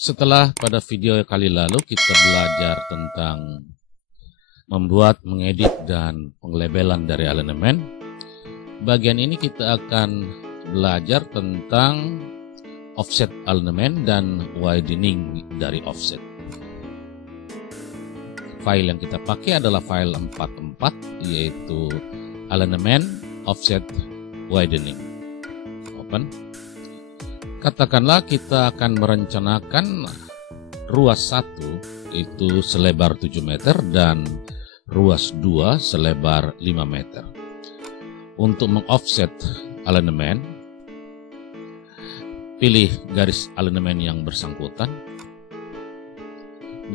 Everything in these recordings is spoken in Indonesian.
Setelah pada video kali lalu kita belajar tentang membuat, mengedit, dan penglabelan dari elemen, bagian ini kita akan belajar tentang offset elemen dan widening dari offset. File yang kita pakai adalah file 44, yaitu elemen offset widening. Open. Katakanlah kita akan merencanakan ruas 1 itu selebar 7 meter dan ruas 2 selebar 5 meter. Untuk mengoffset elemen, pilih garis elemen yang bersangkutan,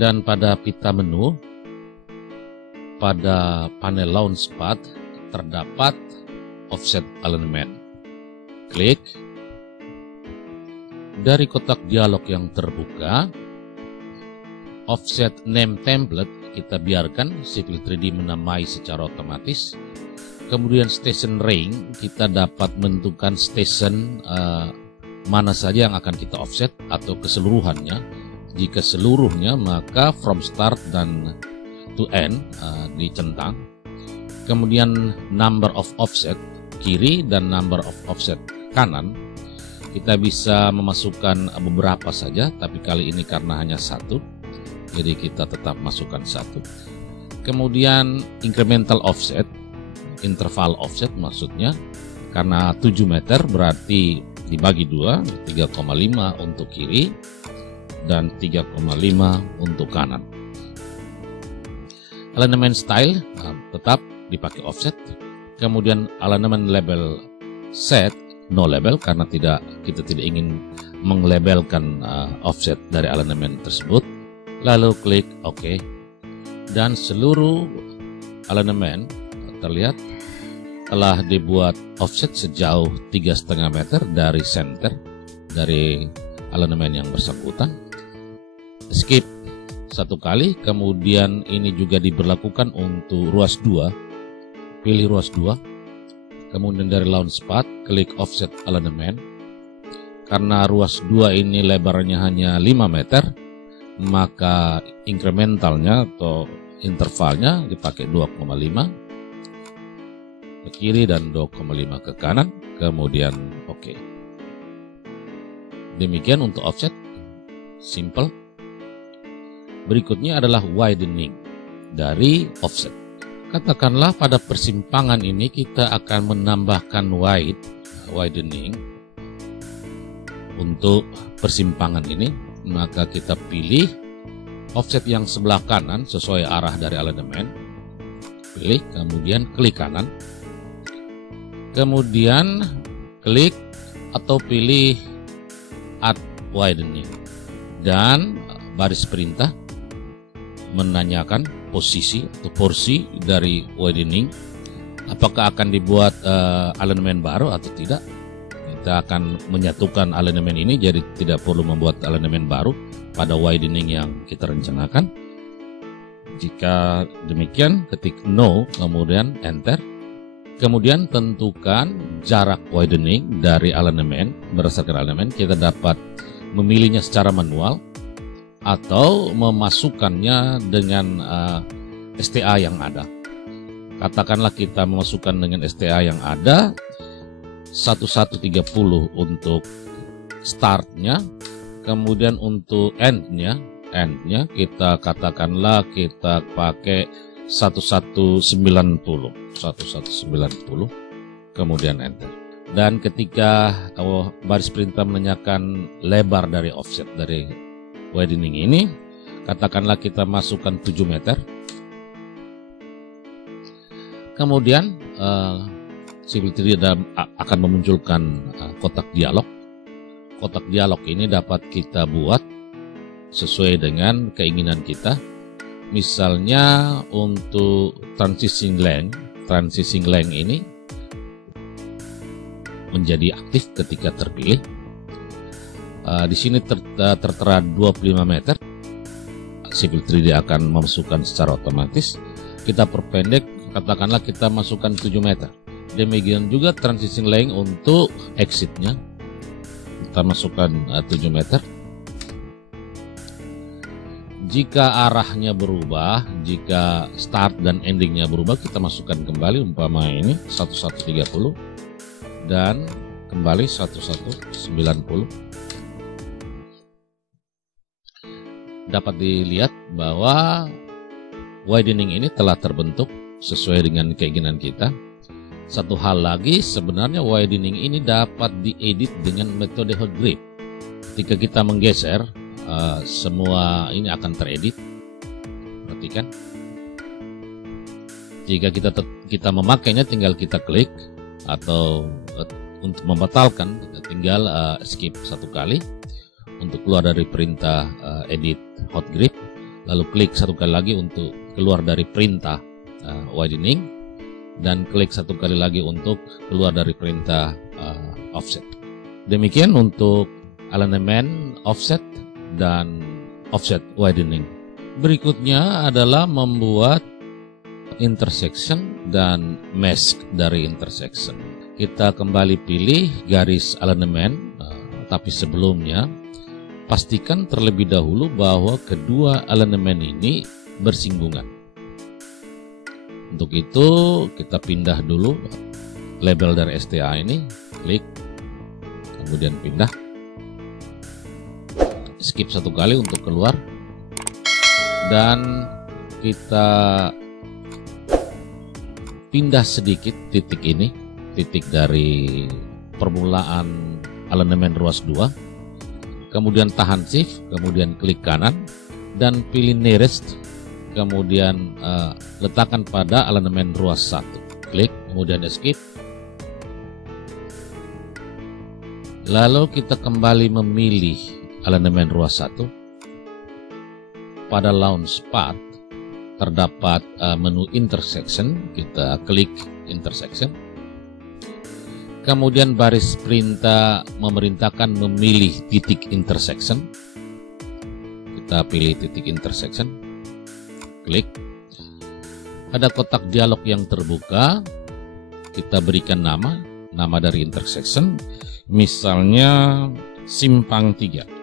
dan pada pita menu pada panel Launchpad terdapat offset elemen. Klik. Dari kotak dialog yang terbuka, offset name template kita biarkan Civil 3D menamai secara otomatis. Kemudian station ring kita dapat menentukan station mana saja yang akan kita offset atau keseluruhannya. Jika seluruhnya maka from start dan to end dicentang. Kemudian number of offset kiri dan number of offset kanan. Kita bisa memasukkan beberapa saja, tapi kali ini karena hanya satu, jadi kita tetap masukkan satu. Kemudian incremental offset, interval offset maksudnya, karena 7 meter berarti dibagi 2, 3,5 untuk kiri dan 3,5 untuk kanan. Elemen style tetap dipakai offset. Kemudian elemen label set no label karena kita tidak ingin menglabelkan offset dari elemen tersebut. Lalu klik OK, dan seluruh elemen terlihat telah dibuat offset sejauh 3,5 meter dari center dari elemen yang bersangkutan. Skip satu kali, kemudian ini juga diberlakukan untuk ruas 2. Pilih ruas 2. Kemudian dari Launchpad, klik offset elemen. Karena ruas 2 ini lebarnya hanya 5 meter, maka incrementalnya atau intervalnya dipakai 2,5 ke kiri dan 2,5 ke kanan, kemudian OK. Demikian untuk offset, simple. Berikutnya adalah widening dari offset. Katakanlah pada persimpangan ini kita akan menambahkan widening untuk persimpangan ini, maka kita pilih offset yang sebelah kanan sesuai arah dari elemen. Pilih, kemudian klik kanan. Kemudian klik atau pilih add widening, dan baris perintah menanyakan posisi atau porsi dari widening, apakah akan dibuat elemen baru atau tidak. Kita akan menyatukan elemen ini, jadi tidak perlu membuat elemen baru pada widening yang kita rencanakan. Jika demikian, ketik no, kemudian enter. Kemudian tentukan jarak widening dari elemen. Berdasarkan elemen kita dapat memilihnya secara manual atau memasukkannya dengan STA yang ada. Katakanlah kita memasukkan dengan STA yang ada 1130 untuk startnya, kemudian untuk endnya kita katakanlah kita pakai 1190, kemudian enter. Dan ketika baris perintah menanyakan lebar dari offset dari widening ini, katakanlah kita masukkan 7 meter. Kemudian Civil 3D akan memunculkan kotak dialog. Kotak dialog ini dapat kita buat sesuai dengan keinginan kita. Misalnya untuk transition length ini menjadi aktif ketika terpilih. Di sini tertera 25 meter. Civil 3D akan memasukkan secara otomatis. Kita perpendek, katakanlah kita masukkan 7 meter. Demikian juga transition length untuk exitnya. Kita masukkan 7 meter. Jika arahnya berubah, jika start dan endingnya berubah, kita masukkan kembali umpama ini 1130 dan kembali 1190. Dapat dilihat bahwa widening ini telah terbentuk sesuai dengan keinginan kita. Satu hal lagi, sebenarnya widening ini dapat diedit dengan metode hot grip. Ketika kita menggeser, semua ini akan teredit. Perhatikan. Jika kita memakainya, tinggal kita klik, atau untuk membatalkan tinggal skip satu kali untuk keluar dari perintah edit hot grip, lalu klik satu kali lagi untuk keluar dari perintah widening, dan klik satu kali lagi untuk keluar dari perintah offset. Demikian untuk alignment offset dan offset widening. Berikutnya adalah membuat intersection dan mask dari intersection. Kita kembali pilih garis alignment, tapi sebelumnya pastikan terlebih dahulu bahwa kedua alignment ini bersinggungan. Untuk itu kita pindah dulu label dari STA ini, klik, kemudian pindah, skip satu kali untuk keluar, dan kita pindah sedikit titik ini, titik dari permulaan alignment ruas 2, kemudian tahan shift, kemudian klik kanan dan pilih nearest, kemudian letakkan pada alignment ruas 1, klik, kemudian escape. Lalu kita kembali memilih alignment ruas 1. Pada launch path terdapat menu intersection, kita klik intersection. Kemudian baris perintah memerintahkan memilih titik intersection. Kita pilih titik intersection, klik. Ada kotak dialog yang terbuka, kita berikan nama dari intersection, misalnya simpang 3.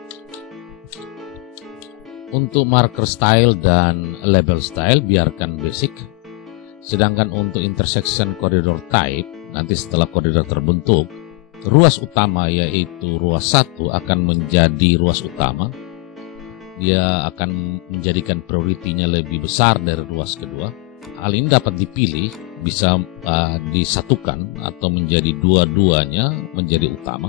Untuk marker style dan label style biarkan basic. Sedangkan untuk intersection corridor type, nanti setelah koridor terbentuk, ruas utama yaitu ruas 1 akan menjadi ruas utama. Dia akan menjadikan prioritinya lebih besar dari ruas kedua. Hal ini dapat dipilih, bisa disatukan atau menjadi dua-duanya menjadi utama.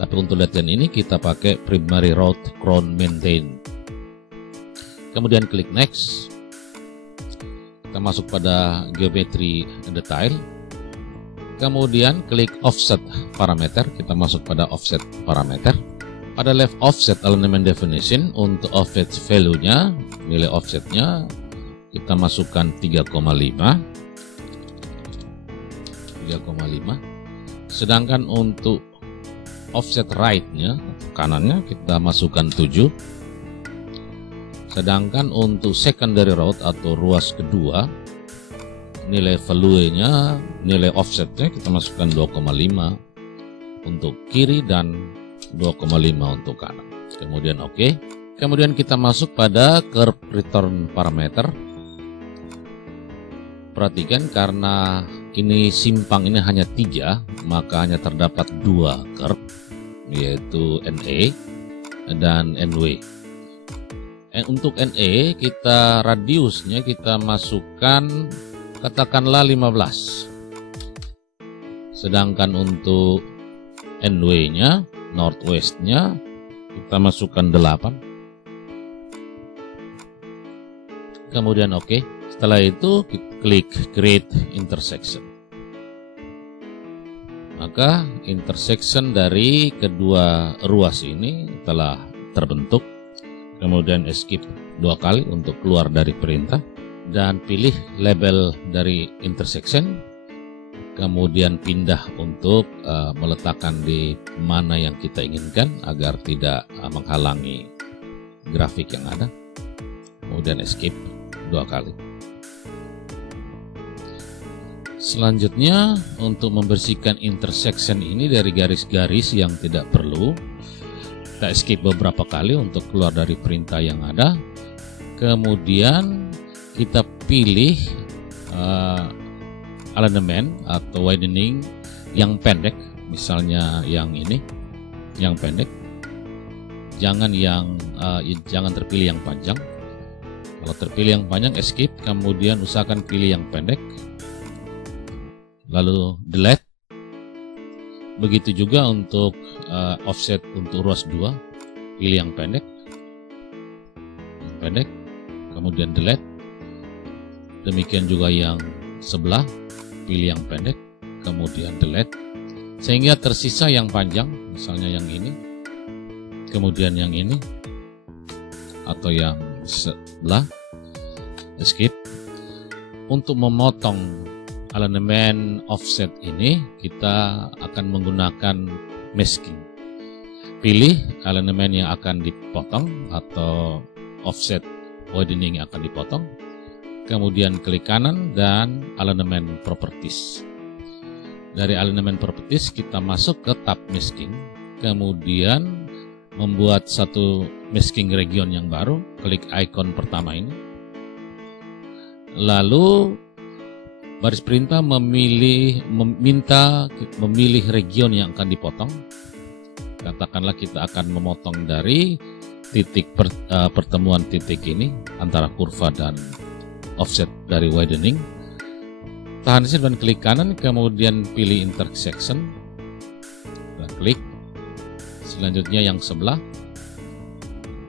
Tapi untuk latihan ini kita pakai primary route crown maintain. Kemudian klik next. Kita masuk pada geometry detail. Kemudian klik offset parameter, kita masuk pada offset parameter. Pada left offset alignment definition, untuk offset value-nya, nilai offsetnya kita masukkan 3,5. Sedangkan untuk offset right-nya, kanannya kita masukkan 7. Sedangkan untuk secondary route atau ruas kedua, nilai value-nya, nilai offsetnya kita masukkan 2,5 untuk kiri dan 2,5 untuk kanan. Kemudian oke. Kemudian kita masuk pada curve return parameter. Perhatikan karena ini simpang ini hanya 3, maka hanya terdapat 2 curve, yaitu NE dan NW. Untuk NE kita radiusnya kita masukkan katakanlah 15. Sedangkan untuk NW-nya, northwest-nya kita masukkan 8. Kemudian oke. Setelah itu klik create intersection. Maka intersection dari kedua ruas ini telah terbentuk. Kemudian escape 2 kali untuk keluar dari perintah dan pilih label dari intersection. Kemudian pindah untuk meletakkan di mana yang kita inginkan agar tidak menghalangi grafik yang ada. Kemudian escape 2 kali. Selanjutnya untuk membersihkan intersection ini dari garis-garis yang tidak perlu, kita escape beberapa kali untuk keluar dari perintah yang ada. Kemudian kita pilih alignment atau widening yang pendek, misalnya yang ini, yang pendek. Jangan terpilih yang panjang. Kalau terpilih yang panjang, escape, kemudian usahakan pilih yang pendek, lalu delete. Begitu juga untuk offset untuk ruas 2, pilih yang pendek, kemudian delete. Demikian juga yang sebelah, pilih yang pendek, kemudian delete, sehingga tersisa yang panjang, misalnya yang ini, kemudian yang ini, atau yang sebelah, escape. Untuk memotong alignment offset ini, kita akan menggunakan masking. Pilih alignment yang akan dipotong atau offset widening yang akan dipotong, kemudian klik kanan dan alignment properties. Dari alignment properties kita masuk ke tab masking, kemudian membuat satu masking region yang baru, klik icon pertama ini. Lalu baris perintah meminta memilih region yang akan dipotong. Katakanlah kita akan memotong dari titik pertemuan titik ini antara kurva dan offset dari widening. Tahan shift dan klik kanan, kemudian pilih intersection dan klik. Selanjutnya yang sebelah,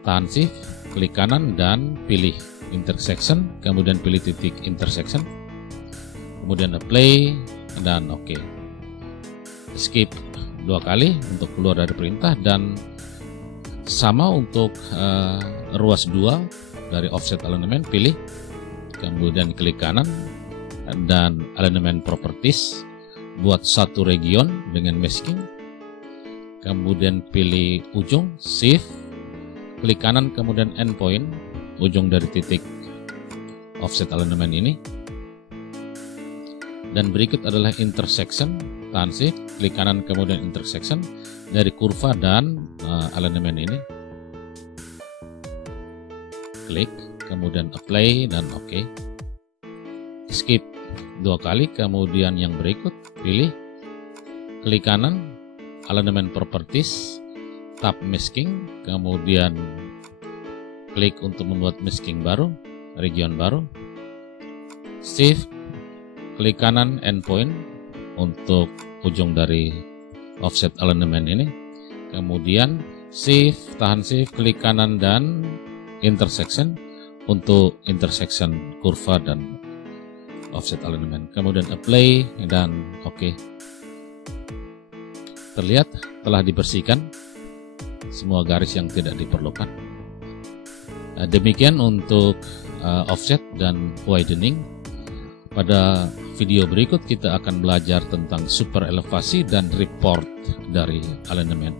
tahan shift, klik kanan dan pilih intersection, kemudian pilih titik intersection, kemudian apply dan oke. Escape 2 kali untuk keluar dari perintah, dan sama untuk ruas 2 dari offset alignment, pilih, kemudian klik kanan dan alignment properties, buat satu region dengan masking, kemudian pilih ujung, shift, klik kanan, kemudian endpoint, ujung dari titik offset alignment ini. Dan berikut adalah intersection, tahan shift, klik kanan, kemudian intersection dari kurva dan alignment ini. Klik, kemudian apply dan oke. Skip 2 kali, kemudian yang berikut pilih, klik kanan, alignment properties, tab masking, kemudian klik untuk membuat masking baru, region baru, shift, klik kanan, endpoint untuk ujung dari offset alignment ini, kemudian shift, tahan shift, klik kanan dan intersection untuk intersection kurva dan offset alignment, kemudian apply dan oke. Terlihat telah dibersihkan semua garis yang tidak diperlukan. Demikian untuk offset dan widening. Pada video berikut kita akan belajar tentang super elevasi dan report dari alignment.